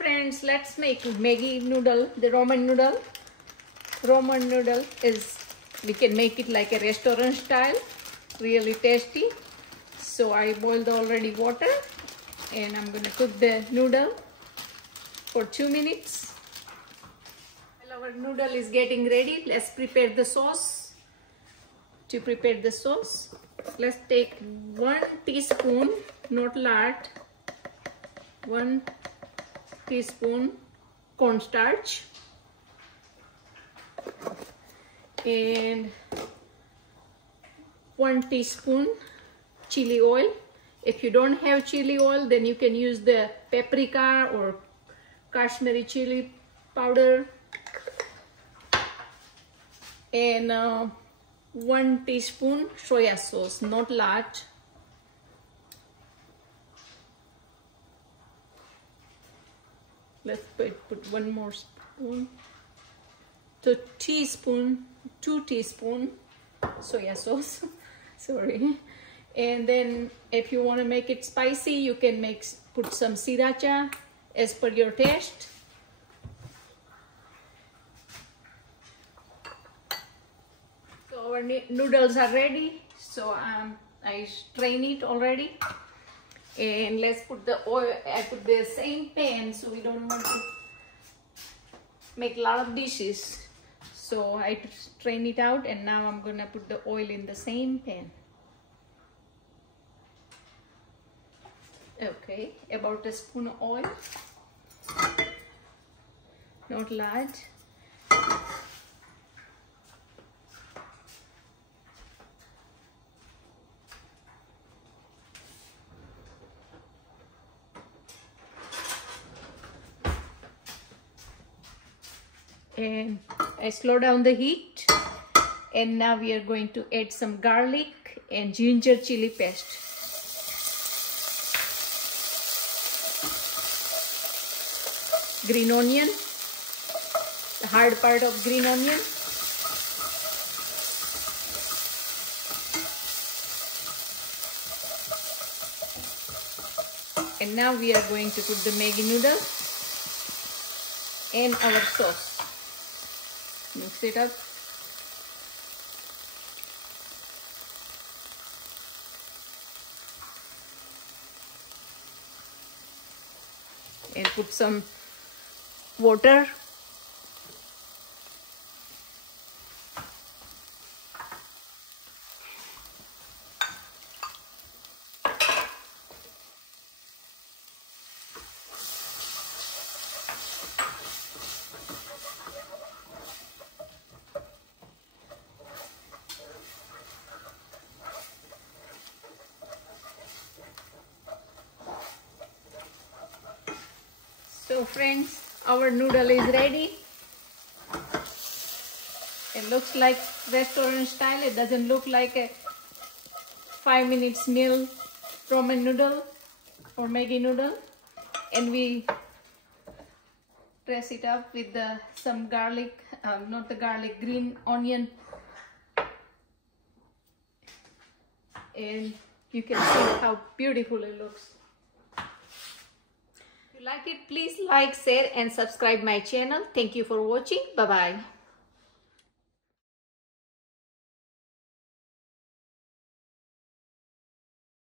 Friends, let's make Maggi noodle, the Ramen noodle. Ramen noodle is, we can make it like a restaurant style, really tasty. So I boiled already water and I'm gonna cook the noodle for 2 minutes. While our noodle is getting ready, let's prepare the sauce. To prepare the sauce, let's take 1 teaspoon, not large, 1 teaspoon cornstarch and 1 teaspoon chili oil. If you don't have chili oil, then you can use the paprika or Kashmiri chili powder, and 1 teaspoon soya sauce, not large. Let's put 1 more spoon. So 2 teaspoon soya sauce. Sorry. And then if you want to make it spicy, you can put some Sriracha as per your taste. So our noodles are ready. So I strain it already. And let's put the oil. I put the same pan, so we don't want to make a lot of dishes. So I strain it out, and now I'm gonna put the oil in the same pan. Okay, about a spoon of oil, not large. And I slow down the heat, and now we are going to add some garlic and ginger chili paste. Green onion, the hard part of green onion. And now we are going to put the Maggi noodle and our sauce. Mix it up. And put some water. So friends, our noodle is ready. It looks like restaurant style. It doesn't look like a 5 minutes meal ramen noodle or Maggi noodle. And we dress it up with some garlic, not the garlic, green onion. And you can see how beautiful it looks. If you like it, please like, share and subscribe my channel. Thank you for watching. Bye bye.